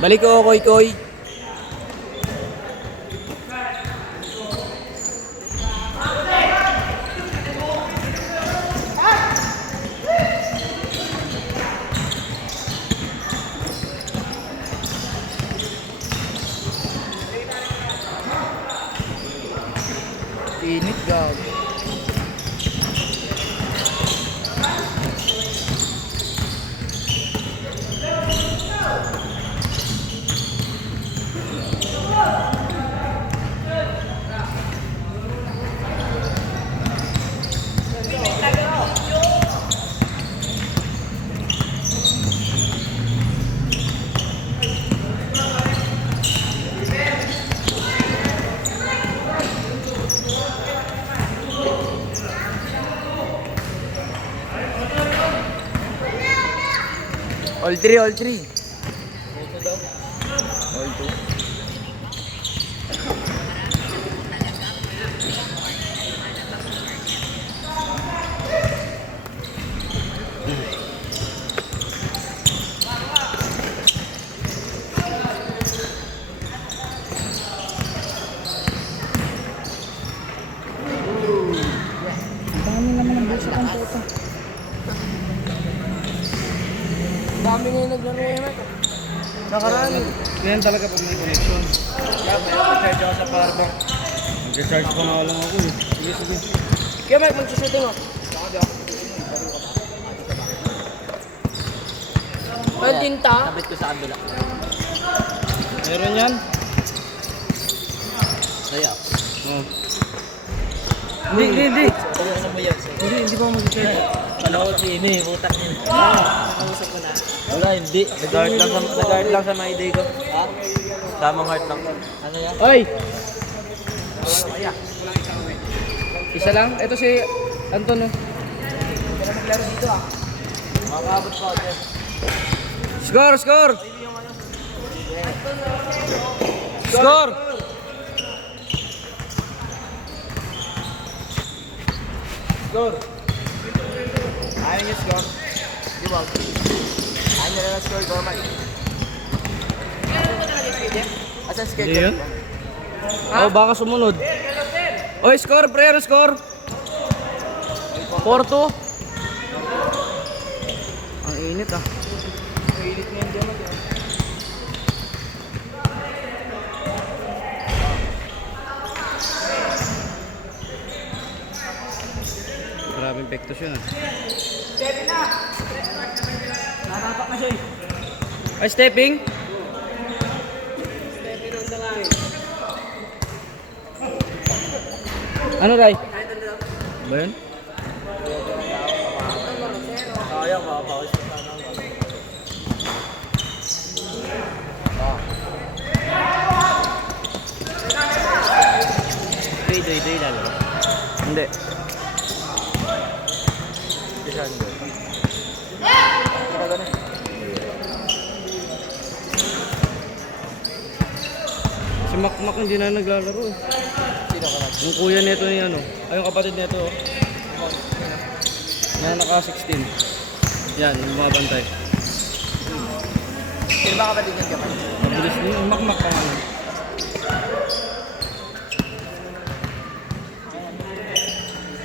Balik ko, koy koy. Init gag. All three, all three. All two. Dami naman ang busa ang puto. Dami ngayon naglaro yan ito. Nakaraan. Ganyan talaga pag may connection. Kaya mag-charge ako sa powerbank. Mag-charge pa nga lang ako eh. Sige, sige. Kaya Mike, mag-shooting ako. Ang tinta. Sabit ko sa kabila. Meron yan? Saya. Oh. Hindi. Hindi pa mag-charge. Panood si ini, utak niya. Nakausap ko na. Wala, hindi. Nag-guard lang sa my day ko. Ha? Tamang heart lang. Ano yan? Oy! Isa lang? Ito si Anton oh. Kaya maglaro dito ah. Makakabot pa ako. Score! Score! Score! Score! Ayaw niya score. Di ba? Ayaw niya na score ko, Mike. Asan Hindi schedule? yun? Oh, baka sumunod. Oy, score, pre, score. 4-2. Ang init ah. Mainit ngayon dyan mag Grabe pektos yun ah. Stepping na! Natapak na siya eh. Ay, stepping? Stepping on the line. Ano, Ray? Ba yun? Sayang, makapawis pa sana. Day lalo. Hindi. Isa nyo. Kaya ganun. Si Makmak hindi na naglalaro eh. Sino ka na? Yung kuya nito ni ano. Ay, yung kapatid nito oh. Yan, naka-16. Yan, yung mga bantay. Sino ba kapatid niyan kapatid? Mabilis din yung Makmak pa nga.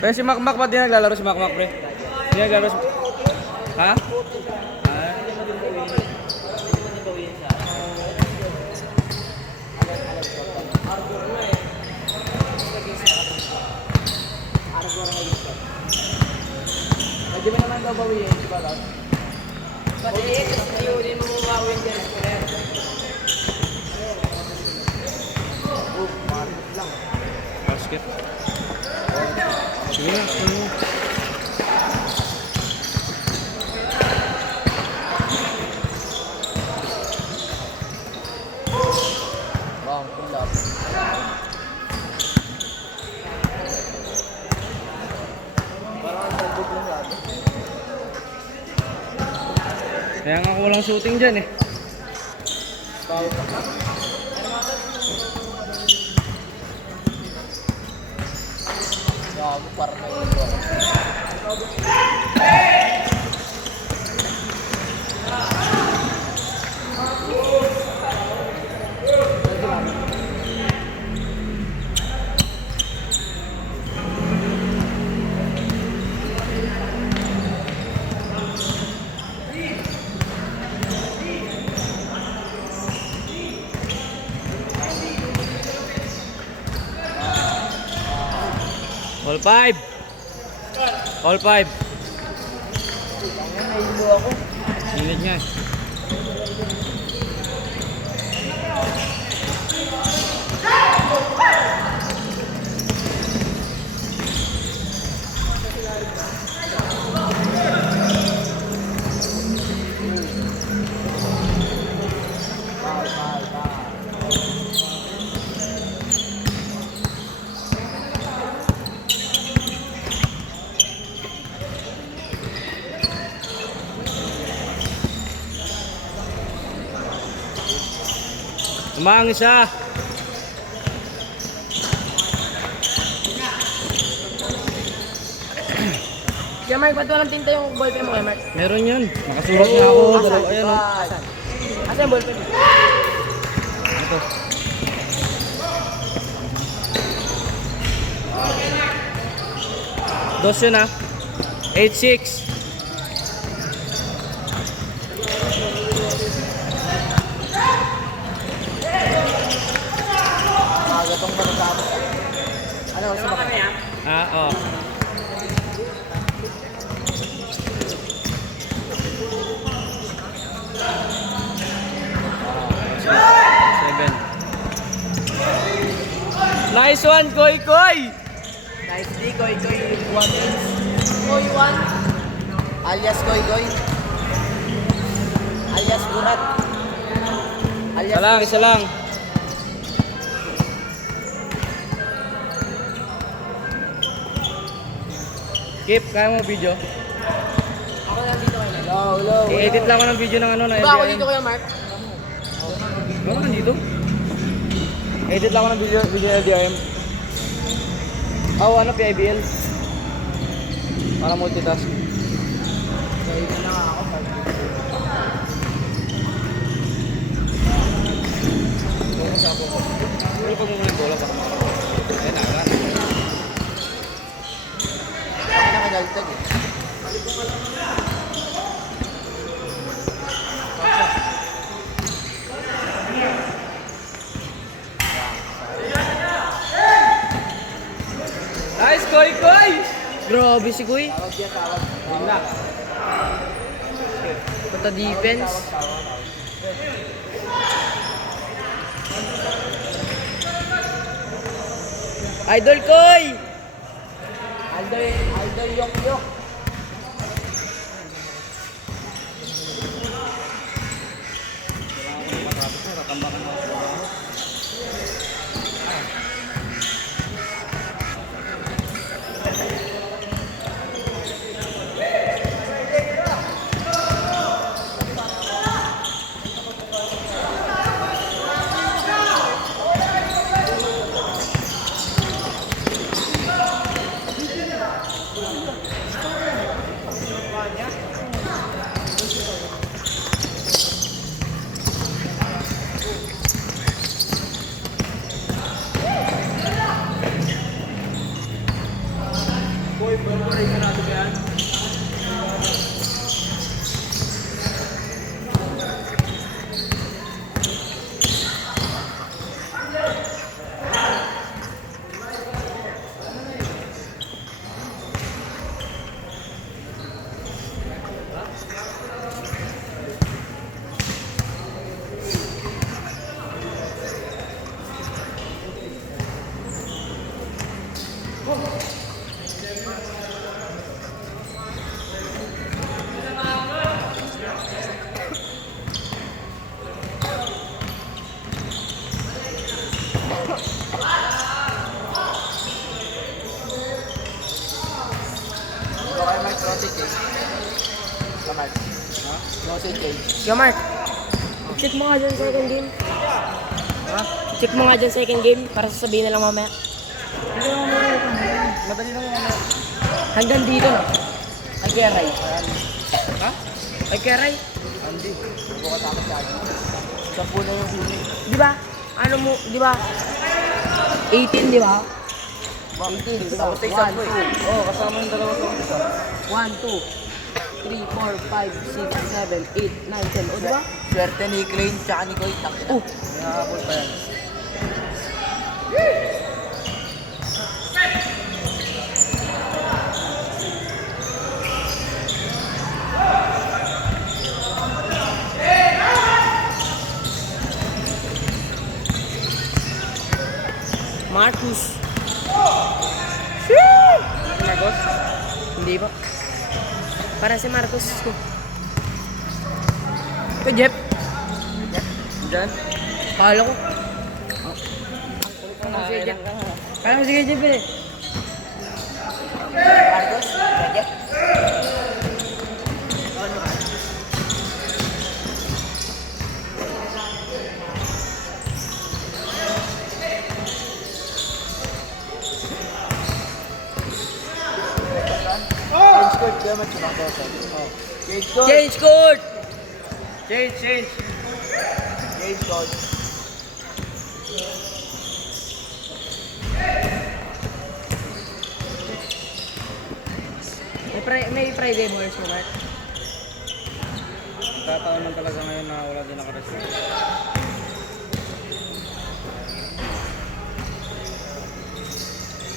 Pero si Makmak pa din naglalaro si Makmak pre. Hindi naglalaro si... Ha? Ah? Pwede mo naman daw bawiin, di ba daw? Pati, hindi mo mawawin dyan sa kaya. Market lang. Basket. Sige na, ano mo? Bang, pull up. Parang ang talbog lang sa atin. Kaya nga ako walang shooting dyan eh. Foul ka. Gago, parang may ito. All 5. All 5. Nahilo ako. Init niya. Umang isa. Kaya Mark, ba't walang tinta yung ballpen mo kay Mark? Meron yan. Nakasulat niya ako. Dalawa. Ayan o. Asan? Asan yung ballpen mo? Ito. Dos yun ha. 8-6. Magatong pa nagkabot. Ano, sa baka? Ah, oh. Seven. Nice one, Koy Koy! Nice D, Koy Koy. 1 inch. Koy 1. Alias Koy Koy. Alias Burat. Alias Isa lang, isa lang. Kip, kaya mo video? Ako lang dito kayo. Low, low. I-edit lang ako ng video ng ano na Diba ako LBM. dito kayo Mark? Ano ka nandito? Edit lang ako ng video ng LDRM. Oh, ano, PIBL? Para multitask. Ano pa muna yung bola ba? Ayan, nakaran. Ako nakadaltag eh. Nice, Koy Koy! Grabe si Koy. Tawag yan, tawag. Yun lang. Pata defense. Idol Koy! Aldo yok yok. Kaya Mark, check mo nga dyan second game. Ha? Check mo nga dyan second game para sasabihin na lang mamaya. Madali lang yan. Hanggang dito na. Ay Keray. Ha? Ay Keray. Andy, bukas ako sa akin. 10 na yung huli. Di ba? Ano mo, di ba? 18, di ba? 18, tapos sa isa po eh. Oo, kasama yung dalawa sa isa. 1, 2, 3, 4, 5, 6, 7, 8, 9, 10. O, di ba? Swerte ni Klein tsaka ni Koy. Oh, Nakakapol pa yan. Marcus. Marcos? Hindi ba? Para si Marcus. Ito, Jeff. Diyan? Kala ko. Kala ko sige, Jeff eh. Marcos? Jeff? Change court! Change. May Friday balls mo, Mark? Tataon lang talaga ngayon na wala din nakareserve.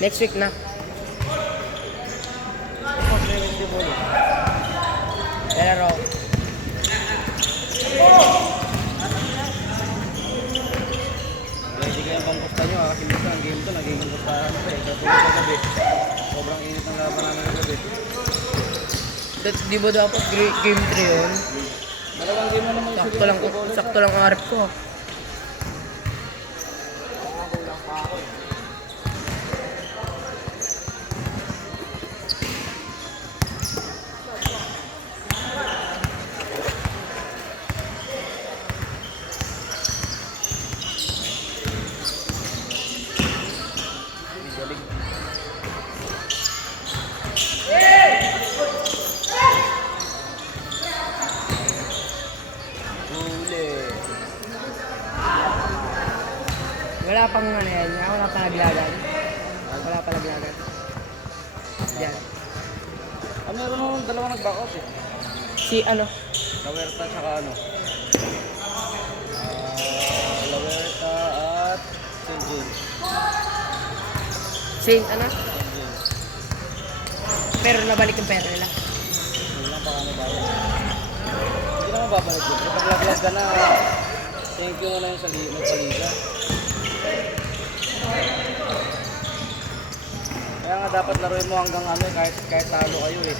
Next week na. Pero, Hindi kayo bang gusto nyo, kasi minsan ang game to, naging gustahan pa eh. Katulad sa gabi. Sobrang init ng laban namin ng gabi. di ba dapat game 3 yun? Dalawang game na naman Sakto lang ang harap ko. Wala pang ano yan, wala pa naglagan. Wala pa naglagan. Yan. Meron nung dalawa nag-back out eh. Si ano? Lawerta tsaka ano. Lawerta at St. James. Saint ano? St. James. Pero nabalik yung pera nila. Hindi lang baka ano ba yun. Hindi naman babalik yun. Kapag laglag ka na, thank you mo na yung magpaliga. Kaya nga dapat laruin mo hanggang ano kahit talo kayo eh.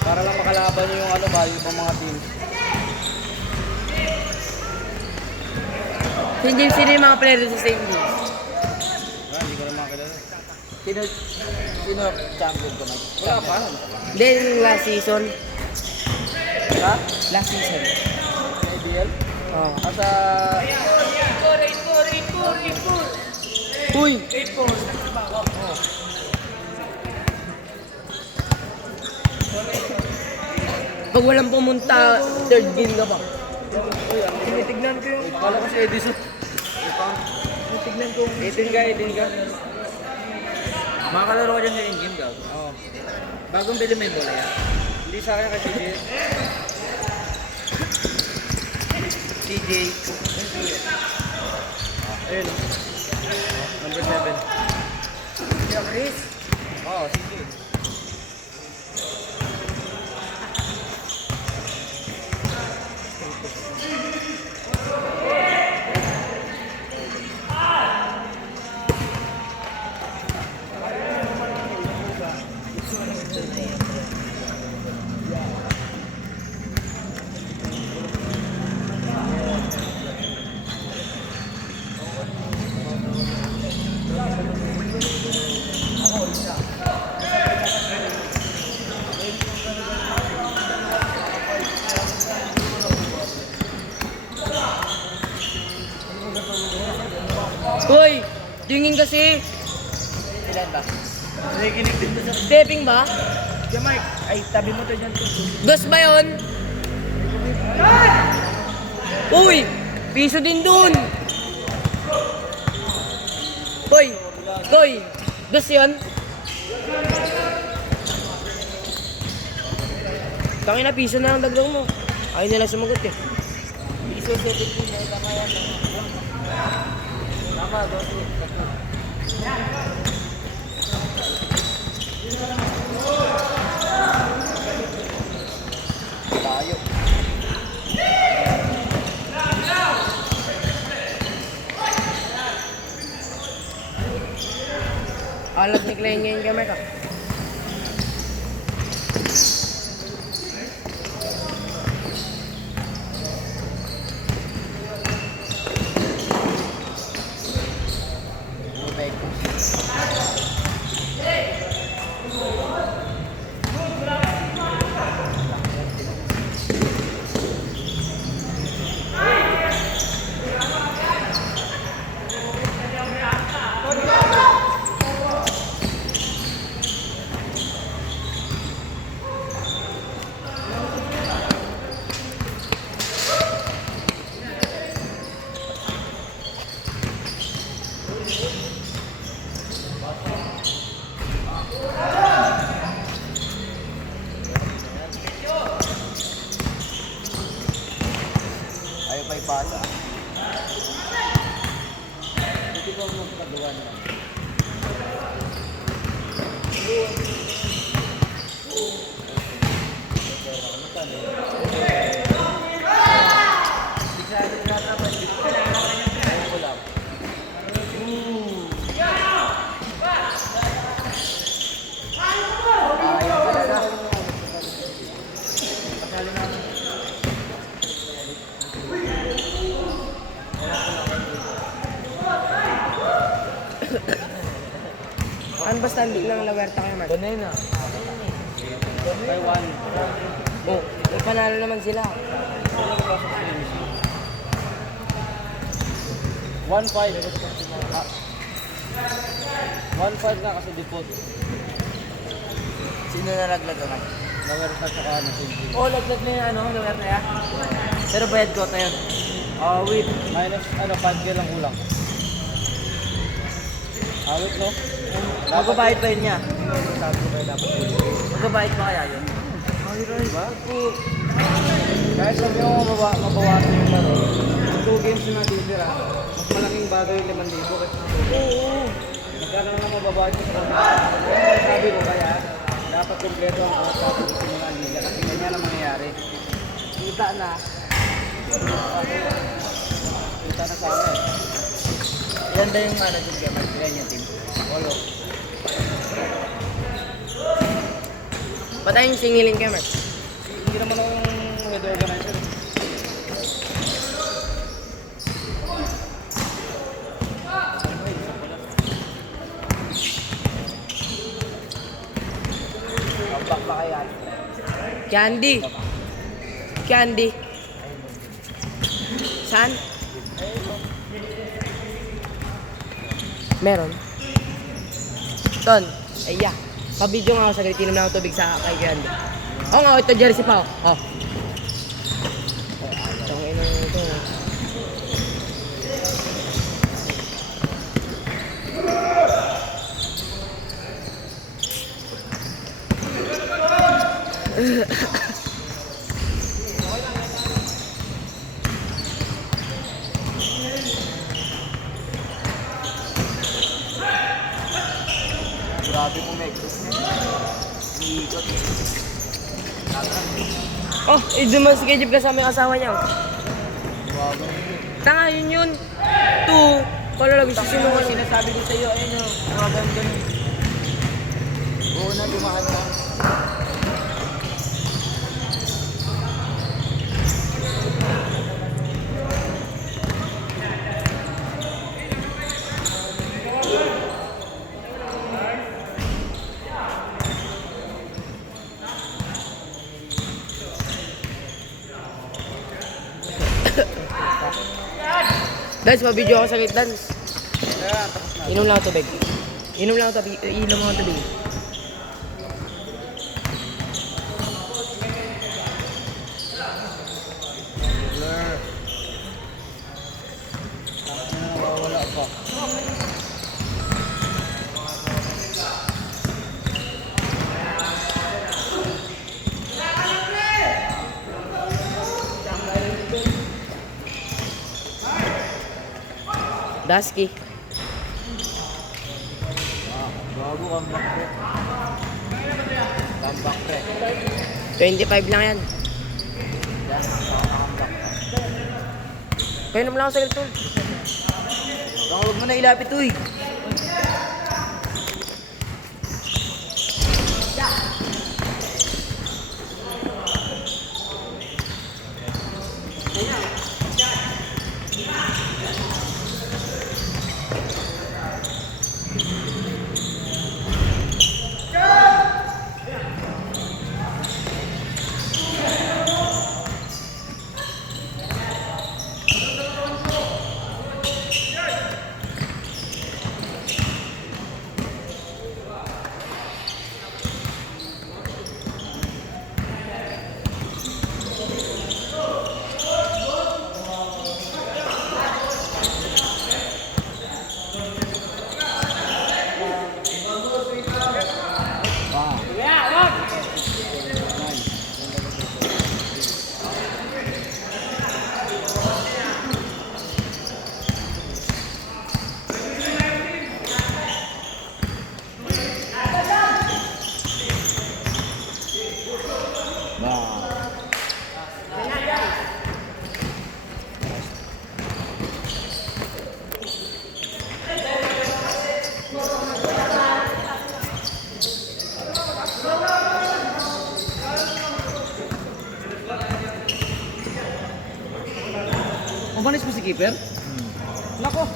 Para lang makalaban nyo yung ano value ng mga teams. Saint James, sino yung mga player sa Saint James? Hindi ko na makakilala. Sino champion ko na? Wala pa. Then last season. Ha? Last season. ABL? Oh. Asa... Uy! Pag walang pumunta, third game ka pa. Tinitignan ko yung... Akala ko si Edison. Tinitignan ko. 18 ka. Makakalaro ka dyan sa in-game ka. Oo. Bagong bili mo yung bola yan. Hindi sa akin kasi CJ. ayun. Number 7. Yung Chris. Oo, CJ. Hoy! Tingin kasi. Ilan ba? Nakikinig din to sa... Stepping ba? Yeah, Mike. Ay, tabi mo to dyan. Dos ba yun? Uy! Piso din dun! Hoy! Hoy! Dos yun? Tangin na, piso na ang dagdag mo. Ayaw nila sumagot eh. Piso 17 na tama yan. Tama, 12. Tayo. Alat ni Klein ngayon kami ka. Ayaw pa ipasa. Hindi ko mo pagawa na. Ano ba standing ng Lawerta kayo, Mark? Doon na yun ah. By 1. Oh, may panalo naman sila. 1-5. 1-5 nga kasi default. Sino nalaglag ka man? Lower pa sa kanan. Oo, laglag na yung ano, lugar na yan. Pero bayad ko tayo. Wait. Minus, 5K lang kulang. Wait, no? Magbabayad pa yun niya. Sabi ko kayo dapat yun. Magbabayad pa kaya yun? Diba? Kahit sabi mo mabawasan yung laro, 2 games na natitira, mas malaking bagay yung 5,000 kasi Oo. nagkano na mababawas sa kanila. Kaya sabi ko kaya, dapat kompleto ang kapatid sa mga liga kasi ganyan ang mangyayari. Kita na. Kita na sa amin. Yan ba yung ano dun kaya? Yan yung team. Walo. Ba't tayo yung singilin kayo, Mark? Hindi naman akong head organizer. Back pa kaya? Candy. Candy. Saan? Meron. Ton, ay yeah. Pa-video nga ako saglit, inom na ako tubig sa kay Candy. Oo nga, ito jersey pa. Oh. Itong ino ito. Grabe mo may cross niya. Iikot. Oh, duman si Kejib kasama yung asawa niya. Grabe. Tanga, yun. 2. Palalagay si Sino kasi. Sinasabi ko sa iyo, ayun o. Mga ganun. Oo na, dumaan na. Dance, pa-video ako saglit, dance. Kaya, tapos na. Inom lang ako tubig. Inom lang ako tubig. Inom ako tubig. Nawawala pa. Dusky. Bago comeback pre. Comeback pre. 25 lang yan. Yan, comeback. Kaya naman lang ako saglit, tol. Baka huwag mo na ilapit uy. Mabanis mo si keeper? Nako.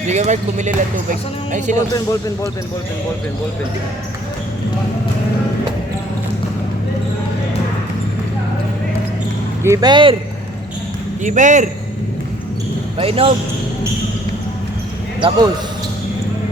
Sige Mark, bumili lang tubig. Ay sila. Ballpen. Giber! Giber! Painog! Tapos.